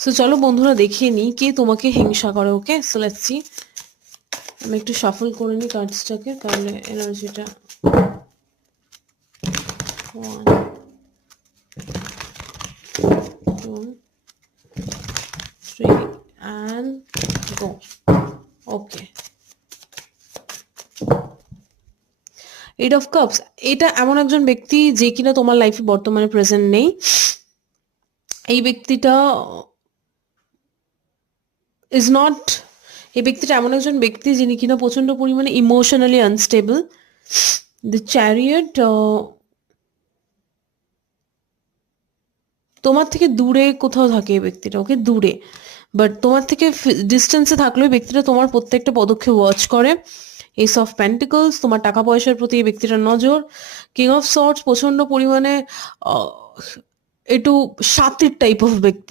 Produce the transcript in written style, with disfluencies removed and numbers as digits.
So চলো বন্ধুরা দেখিয়ে নিই কে তোমাকে হিংসা করে। ওকে, সো লেটস সি। আমি একটু শাফল করে নিই কার্ডসটাকে, তাহলে এনার্জিটা। 1 2 3 and go. Okay, 8 of cups. এটা এমন একজন ব্যক্তি যে কিনা তোমার লাইফে বর্তমানে প্রেজেন্ট নেই। এই ব্যক্তিটা ইজ নট, এই ব্যক্তিটা এমন একজন ব্যক্তি যিনি কিনা প্রচন্ড পরিমাণে ইমোশনালি আনস্টেবল। দ্য চ্যারিয়ট, তোমার থেকে দূরে কোথাও থাকে এই ব্যক্তিটা, ওকে, দূরে। বাট তোমার থেকে ডিস্টেন্সে থাকলেও এই ব্যক্তিটা তোমার প্রত্যেকটা পদক্ষেপ ওয়াচ করে। এস অফ প্যান্টিকলস, তোমার টাকা পয়সার প্রতি এই ব্যক্তিটার নজর। কিং অফ সর্টস, প্রচন্ড পরিমাণে একটু সাতির টাইপ অফ ব্যক্তি।